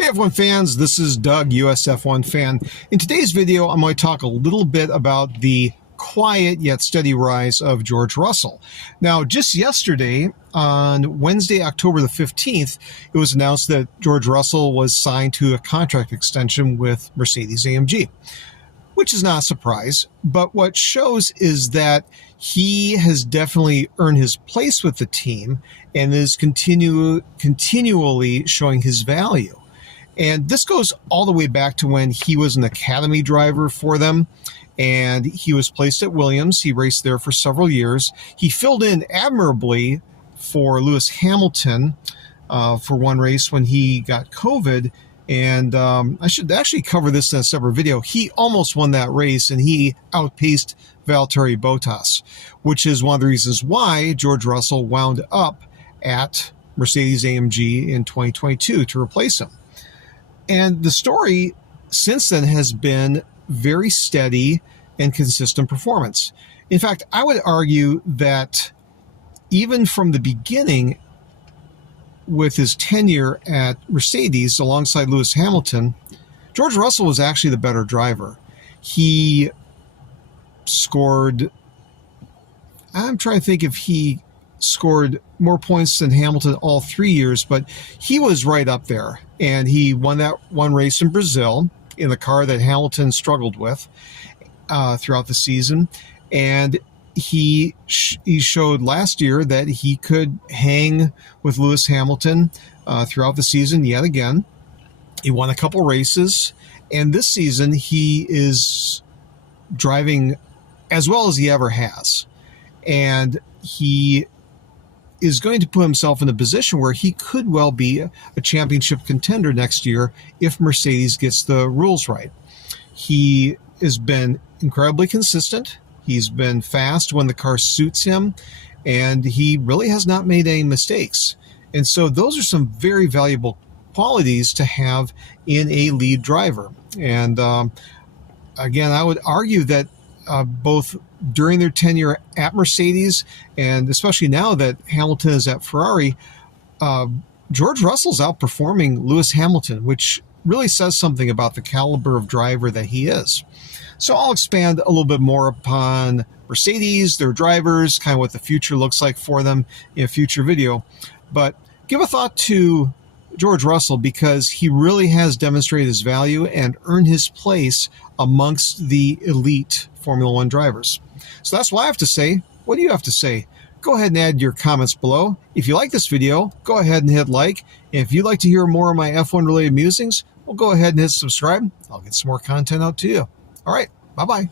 Hey F1 fans, this is Doug, US F1 fan. In today's video, I'm going to talk a little bit about the quiet yet steady rise of George Russell. Now, just yesterday, on Wednesday, October the 15th, it was announced that George Russell was signed to a contract extension with Mercedes-AMG, which is not a surprise, but what shows is that he has definitely earned his place with the team and is continually showing his value. And this goes all the way back to when he was an academy driver for them, and he was placed at Williams. He raced there for several years. He filled in admirably for Lewis Hamilton for one race when he got COVID. And I should actually cover this in a separate video. He almost won that race, and he outpaced Valtteri Bottas, which is one of the reasons why George Russell wound up at Mercedes-AMG in 2022 to replace him. And the story since then has been very steady and consistent performance. In fact, I would argue that even from the beginning, with his tenure at Mercedes alongside Lewis Hamilton, George Russell was actually the better driver. He scored, I'm trying to think if he scored more points than Hamilton all 3 years, but he was right up there. And he won that one race in Brazil in the car that Hamilton struggled with throughout the season. And he showed last year that he could hang with Lewis Hamilton throughout the season yet again. He won a couple races, and this season he is driving as well as he ever has. And he is going to put himself in a position where he could well be a championship contender next year if Mercedes gets the rules right. He has been incredibly consistent. He's been fast when the car suits him, and he really has not made any mistakes. And so those are some very valuable qualities to have in a lead driver. And again, I would argue that both during their tenure at Mercedes, and especially now that Hamilton is at Ferrari, George Russell's outperforming Lewis Hamilton, which really says something about the caliber of driver that he is. So I'll expand a little bit more upon Mercedes, their drivers, kind of what the future looks like for them in a future video. But give a thought to George Russell, because he really has demonstrated his value and earned his place amongst the elite Formula One drivers. So that's what I have to say. What do you have to say? Go ahead and add your comments below. If you like this video, go ahead and hit like. And if you'd like to hear more of my F1 related musings, well, go ahead and hit subscribe. I'll get some more content out to you. All right, bye-bye.